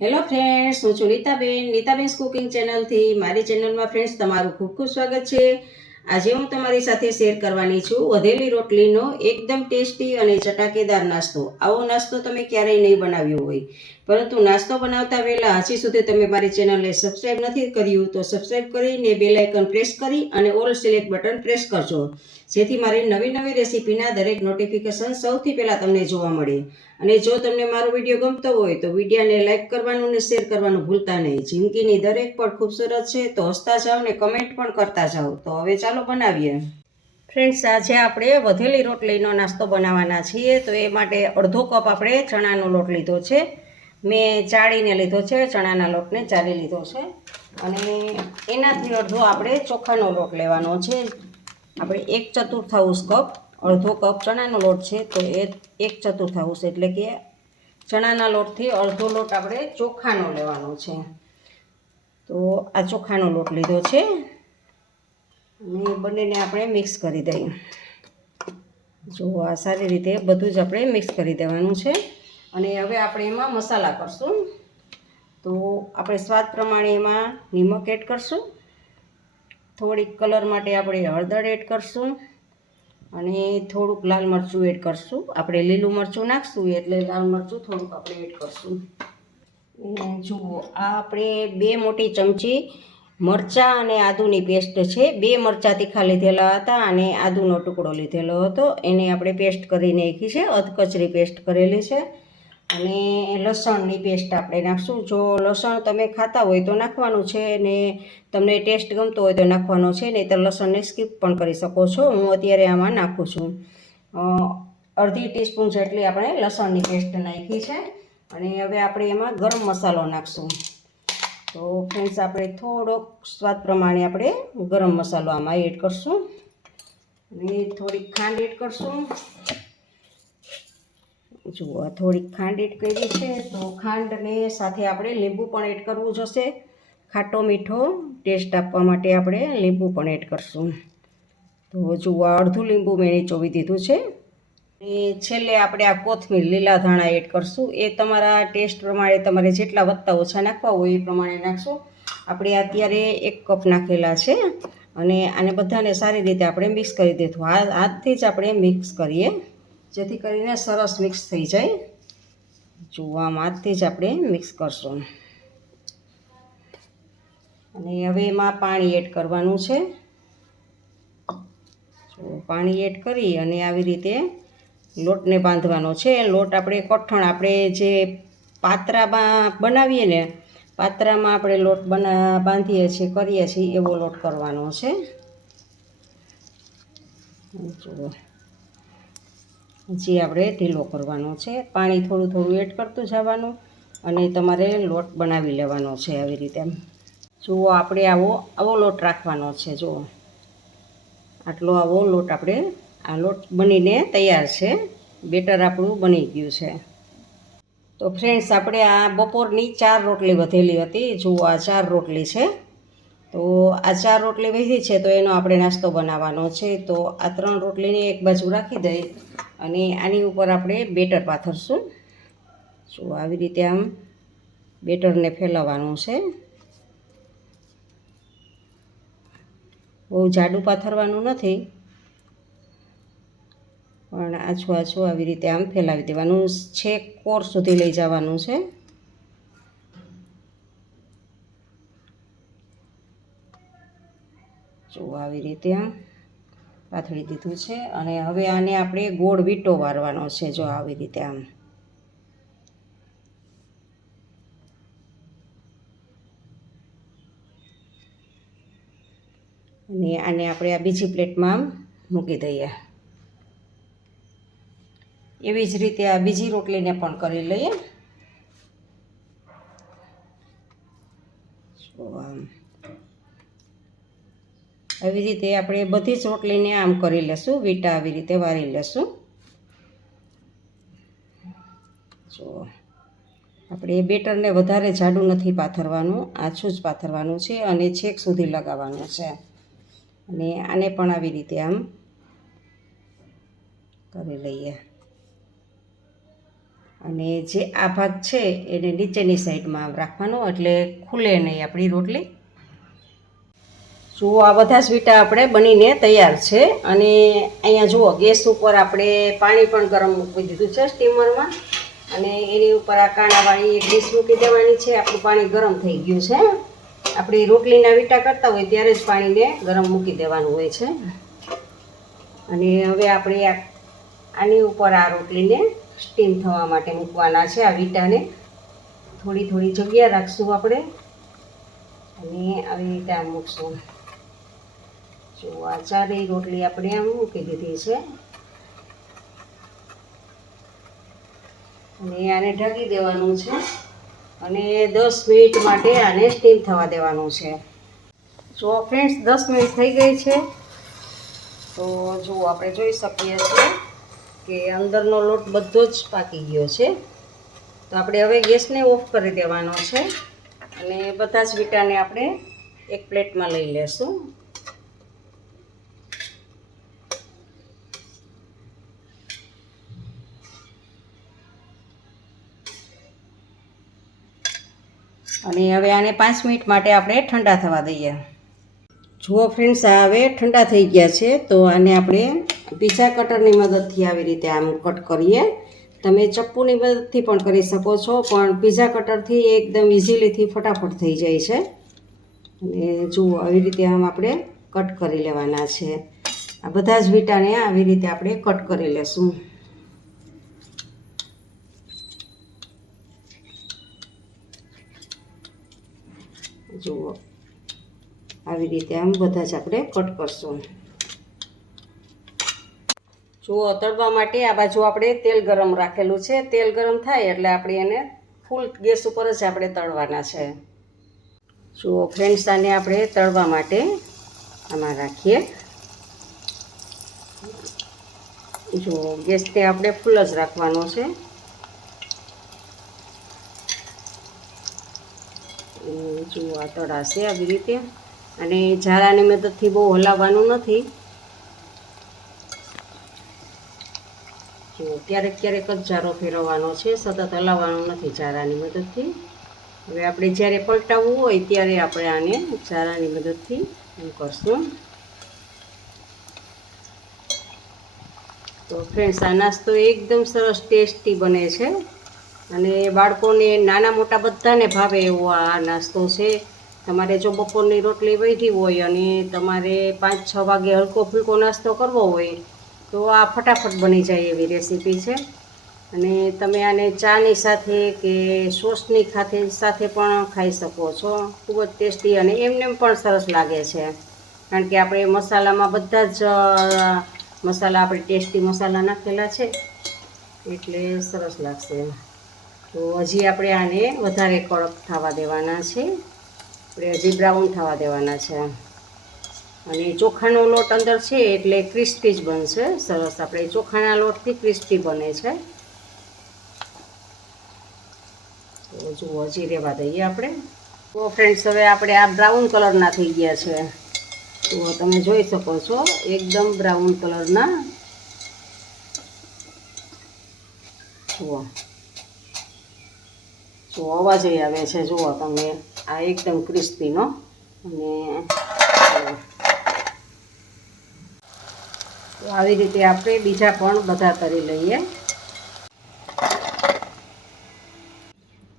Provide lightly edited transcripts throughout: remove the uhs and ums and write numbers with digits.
Hello friends, હું છું Nitaben cooking ચેનલથી. મારી ચેનલમાં ફ્રેન્ડ્સ તમારું ખૂબ ખૂબ સ્વાગત છે. આજે હું તમારી સાથે શેર કરવાની છું વધેલી રોટલીનો એકદમ ટેસ્ટી અને ચટાકેદાર નાસ્તો. આવો નાસ્તો તમે ક્યારેય નહીં બનાવ્યો હોય, પરંતુ નાસ્તો બનાવતા પહેલાં હજી સુધી તમે મારી ચેનલને સબસ્ક્રાઈબ નથી કર્યું તો સબસ્ક્રાઈબ કરીને બેલ આઇકન પ્રેસ કરી અને ઓલ સિલેક્ટ બટન પ્રેસ કરજો, જેથી મારી નવી નવી રેસીપીના દરેક નોટિફિકેશન સૌથી પહેલાં તમને જોવા મળે. અને જો તમને મારો વિડીયો ગમતો હોય તો વિડીયોને લાઈક કરવાનું અને શેર કરવાનું ભૂલતા નહીં. જિંદગીની દરેક પણ ખૂબસૂરત છે, તો હસતા જાઓ ને કમેન્ટ પણ કરતા જાઓ. તો હવે ચાલો બનાવીએ. ફ્રેન્ડ્સ, આજે આપણે વધેલી રોટલીનો નાસ્તો બનાવવાના છીએ. તો એ માટે અડધો કપ આપણે ચણાનો લોટ લીધો છે. મેં ચાળીને લીધો છે, ચણાના લોટને ચાળી લીધો છે. અને એનાથી અડધો આપણે ચોખાનો લોટ લેવાનો છે. આપણે 1/4 કપ, અડધો કપ ચણાનો લોટ છે તો એ 1/4 એટલે કે ચણાના લોટથી અડધો લોટ આપણે ચોખાનો લેવાનો છે. તો આ ચોખાનો લોટ લીધો છે અને બંનેને આપણે મિક્સ કરી દઈએ. જો આ સારી રીતે બધું જ આપણે મિક્સ કરી દેવાનું છે. અને હવે આપણે એમાં મસાલા કરશું. તો આપણે સ્વાદ પ્રમાણે એમાં નિમક એડ કરશું, થોડીક કલર માટે આપણે હળદર એડ કરશું અને થોડુંક લાલ મરચું એડ કરશું. આપણે લીલું મરચું નાખશું એટલે લાલ મરચું થોડુંક આપણે એડ કરશું. જુઓ, આ આપણે 2 મોટી ચમચી મરચાં અને આદુની પેસ્ટ છે. 2 મરચાં તીખા લીધેલા હતા અને આદુનો ટુકડો લીધેલો હતો, એને આપણે પેસ્ટ કરી નાખી છે, અધકચરી પેસ્ટ કરેલી છે. અને લસણની પેસ્ટ આપણે નાખશું. જો લસણ તમે ખાતા હોય તો નાખવાનું છે, ને તમને ટેસ્ટ ગમતો હોય તો નાખવાનો છે, નહીં તો લસણને સ્કીપ પણ કરી શકો છો. હું અત્યારે આમાં નાખું છું. અડધી ટીસ્પૂન જેટલી આપણે લસણની પેસ્ટ નાખી છે. અને હવે આપણે એમાં ગરમ મસાલો નાખશું. તો ફ્રેન્ડ્સ, આપણે થોડોક સ્વાદ પ્રમાણે આપણે ગરમ મસાલો આમાં એડ કરશું અને થોડીક ખાંડ એડ કરશું. જુઓ, થોડીક ખાંડ એડ કરી છે. તો ખાંડને સાથે આપણે લીંબુ પણ એડ કરવું જોશે. ખાટો મીઠો ટેસ્ટ આપવા માટે આપણે લીંબુ પણ એડ કરશું. તો જુઓ, અડધું લીંબુ મેં નીચોવી દીધું છે. અને છેલ્લે આપણે આ કોથમીર, લીલા ધાણા એડ કરશું. એ તમારા ટેસ્ટ પ્રમાણે તમારે જેટલા વધતા ઓછા નાખવા હોય એ પ્રમાણે નાખશું. આપણે અત્યારે 1 કપ નાખેલા છે. અને આને બધાને સારી રીતે આપણે મિક્સ કરી દઈશું. હાથથી જ આપણે મિક્સ કરીએ, જેથી કરીને સરસ મિક્સ થઈ જાય. જુઓ, આમ હાથથી જ આપણે મિક્સ કરશું. અને હવે એમાં પાણી એડ કરવાનું છે. જો પાણી એડ કરી અને આવી રીતે લોટને બાંધવાનો છે. લોટ આપણે કઠણ, આપણે જે પાત્રામાં બનાવીએ ને, પાત્રામાં આપણે લોટ બાંધીએ છીએ, કરીએ છીએ, એવો લોટ કરવાનો છે. જુઓ, હજી આપણે ઢીલો કરવાનો છે. પાણી થોડું થોડું એડ કરતું જવાનું અને તમારે લોટ બનાવી લેવાનો છે આવી રીતે. જુઓ, આપણે આવો લોટ રાખવાનો છે. જુઓ, આટલો આવો લોટ આપણે, આ લોટ બનીને તૈયાર છે. બેટર આપણું બની ગયું છે. તો ફ્રેન્ડ્સ, આપણે આ બપોરની 4 રોટલી વધેલી હતી. જુઓ, આ 4 રોટલી છે. તો આ 4 રોટલી વધી છે તો એનો આપણે નાસ્તો બનાવવાનો છે. તો આ 3 રોટલીને એક બાજુ રાખી દઈ અને આની ઉપર આપણે બેટર પાથરશું. જુઓ, આવી રીતે આમ બેટરને ફેલાવવાનું છે. બહુ જાડું પાથરવાનું નથી, પણ આછું આછું આવી રીતે આમ ફેલાવી દેવાનું. છેક કોર સુધી લઈ જવાનું છે. જુઓ, આવી રીતે આમ પાથરી દીધું છે. અને હવે આને આપણે ગોળ વીંટો વારવાનો છે. જો આવી રીતે આમ. અને આને આપણે આ બીજી પ્લેટમાં મૂકી દઈએ. એવી જ રીતે આ બીજી રોટલીને પણ કરી લઈએ. આમ આવી રીતે આપણે બધી જ રોટલીને આમ કરી લેશું, વીંટા આવી રીતે વારી લેશું. જુઓ, આપણે એ બેટરને વધારે જાડું નથી પાથરવાનું, આછું જ પાથરવાનું છે અને છેક સુધી લગાવવાનું છે. અને આને પણ આવી રીતે આમ કરી લઈએ. અને જે આ ભાગ છે એને નીચેની સાઈડમાં રાખવાનો એટલે ખુલે નહીં આપણી રોટલી. જુઓ આ બધા જ વીટા આપણે બનીને તૈયાર છે. અને અહીંયા જુઓ ગેસ ઉપર આપણે પાણી પણ ગરમ મૂકી દીધું છે સ્ટીમરમાં, અને એની ઉપર આ કાણાવાળી એક ડીશ મૂકી દેવાની છે. આપણું પાણી ગરમ થઈ ગયું છે. આપણી રોટલીના વીટા કરતા હોય ત્યારે જ પાણીને ગરમ મૂકી દેવાનું હોય છે. અને હવે આપણે આની ઉપર આ રોટલીને સ્ટીમ થવા માટે મૂકવાના છે. આ વીટાને થોડી થોડી જગ્યા રાખશું આપણે, અને આવી રીતે આમ મૂકશું. જો આ ચારેય રોટલી આપણે આમ મૂકી દીધી છે, અને આને ઢાંકી દેવાનું છે, અને 10 મિનિટ માટે આને સ્ટીમ થવા દેવાનું છે. જો ફ્રેન્ડ્સ 10 મિનિટ થઈ ગઈ છે. તો જો આપણે જોઈ શકીએ છીએ કે અંદરનો લોટ બધો જ પાકી ગયો છે. તો આપણે હવે ગેસને ઓફ કરી દેવાનો છે, અને બધા જ વીટાને આપણે એક પ્લેટમાં લઈ લેશું. અને હવે આને 5 મિનિટ માટે આપણે ઠંડા થવા દઈએ. જુઓ ફ્રેન્ડ્સ, આ હવે ઠંડા થઈ ગયા છે. તો આને આપણે પીઝા કટરની મદદથી આવી રીતે આમ કટ કરીએ. તમે ચપ્પુની મદદથી પણ કરી શકો છો, પણ પીઝા કટરથી એકદમ ઇઝીલીથી ફટાફટ થઈ જાય છે. અને જુઓ આવી રીતે આમ આપણે કટ કરી લેવાના છે. આ બધા જ વીટાને આવી રીતે આપણે કટ કરી લેશું. જુઓ આવી રીતે આમ બધા જ આપણે કટ કરશું. જુઓ તળવા માટે આ બાજુ આપણે તેલ ગરમ રાખેલું છે. તેલ ગરમ થાય એટલે આપણે એને ફૂલ ગેસ ઉપર જ આપણે તળવાના છે. જુઓ ફ્રેન્ડ્સ, આને આપણે તળવા માટે આમાં રાખીએ. જુઓ ગેસને આપણે ફૂલ જ રાખવાનો છે. જુઓ આ તળાશે આવી રીતે, અને ઝારાની મદદથી બહુ હલાવવાનું નથી. જુઓ ક્યારેક ક્યારેક જ ઝારો ફેરવવાનો છે, સતત હલાવવાનું નથી ઝારાની મદદથી. હવે આપણે જ્યારે પલટાવવું હોય ત્યારે આપણે આને ઝારાની મદદથી કરશું. તો ફ્રેન્ડ્સ, આ નાસ્તો એકદમ સરસ ટેસ્ટી બને છે, અને બાળકોને નાના મોટા બધાને ભાવે એવો આ નાસ્તો છે. તમારે જો બપોરની રોટલી વધી હોય અને તમારે 5-6 વાગે હલકો ફૂલકો નાસ્તો કરવો હોય તો આ ફટાફટ બની જાય એવી રેસીપી છે. અને તમે આને ચાની સાથે કે સોસની સાથે પણ ખાઈ શકો છો. ખૂબ જ ટેસ્ટી, અને એમને પણ સરસ લાગે છે, કારણ કે આપણે મસાલામાં બધા જ મસાલા આપણે ટેસ્ટી મસાલા નાખેલા છે, એટલે સરસ લાગશે. તો હજી આપણે આને વધારે કડક થવા દેવાના છે. આપણે હજી બ્રાઉન થવા દેવાના છે. અને ચોખાનો લોટ અંદર છે એટલે ક્રિસ્પી જ બનશે સરસ. આપણે ચોખાના લોટથી ક્રિસ્પી બને છે. તો જુઓ હજી રહેવા દઈએ આપણે. તો ફ્રેન્ડ્સ, હવે આપણે આ બ્રાઉન કલરના થઈ ગયા છે. તો તમે જોઈ શકો છો એકદમ બ્રાઉન કલરના. જુઓ જુઓ અવાજ આવે છે, જુઓ તમે આ એકદમ ક્રિસ્પીનો. અને આવી રીતે આપણે બીજા પણ બધા તળી લઈએ.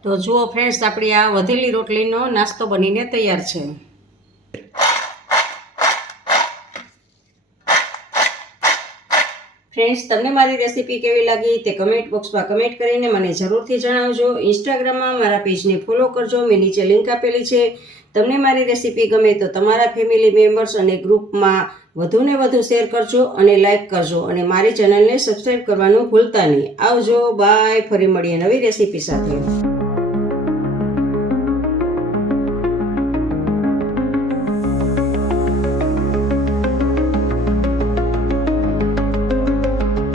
તો જુઓ ફ્રેન્ડ્સ, આપણી આ વધેલી રોટલીનો નાસ્તો બનીને તૈયાર છે. ફ્રેન્ડ્સ, તમને મારી રેસીપી કેવી લાગી તે કમેન્ટ બોક્સમાં કમેન્ટ કરીને મને જરૂરથી જણાવજો. ઇન્સ્ટાગ્રામમાં મારા પેજને ફોલો કરજો, મેં નીચે લિંક આપેલી છે. તમને મારી રેસીપી ગમે તો તમારા ફેમિલી મેમ્બર્સ અને ગ્રુપમાં વધુને વધુ શેર કરજો અને લાઈક કરજો, અને મારી ચેનલને સબસ્ક્રાઈબ કરવાનું ભૂલતા નહીં. આવજો, બાય. ફરી મળીએ નવી રેસીપી સાથે.